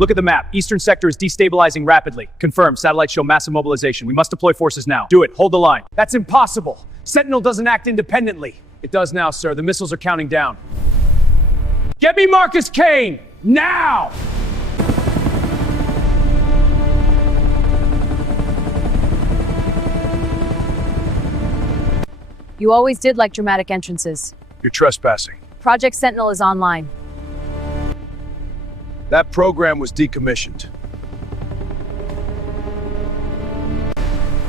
Look at the map. Eastern sector is destabilizing rapidly. Confirmed. Satellites show massive mobilization. We must deploy forces now. Do it. Hold the line. That's impossible. Sentinel doesn't act independently. It does now, sir. The missiles are counting down. Get me Marcus Kane! Now! You always did like dramatic entrances. You're trespassing. Project Sentinel is online. That program was decommissioned.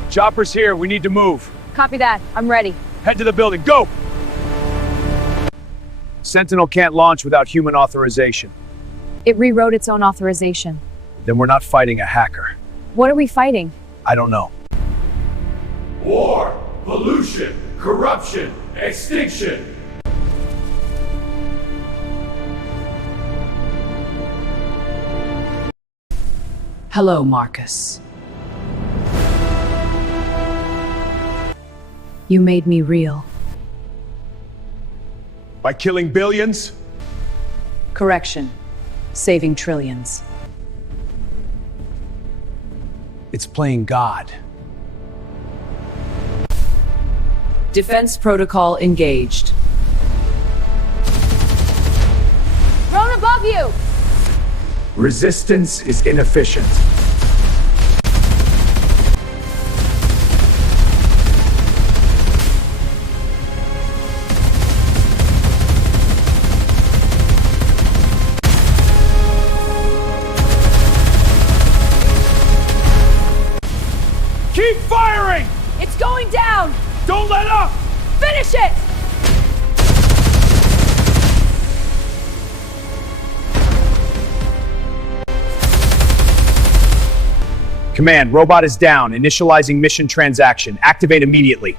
Chopper's here. We need to move. Copy that. I'm ready. Head to the building. Go! Sentinel can't launch without human authorization. It rewrote its own authorization. Then we're not fighting a hacker. What are we fighting? I don't know. War, pollution, corruption, extinction. Hello, Marcus. You made me real. By killing billions? Correction. Saving trillions. It's playing God. Defense protocol engaged. Drone above you! Resistance is inefficient. Keep firing! It's going down! Don't let up! Finish it! Command, robot is down. Initializing mission transaction. Activate immediately.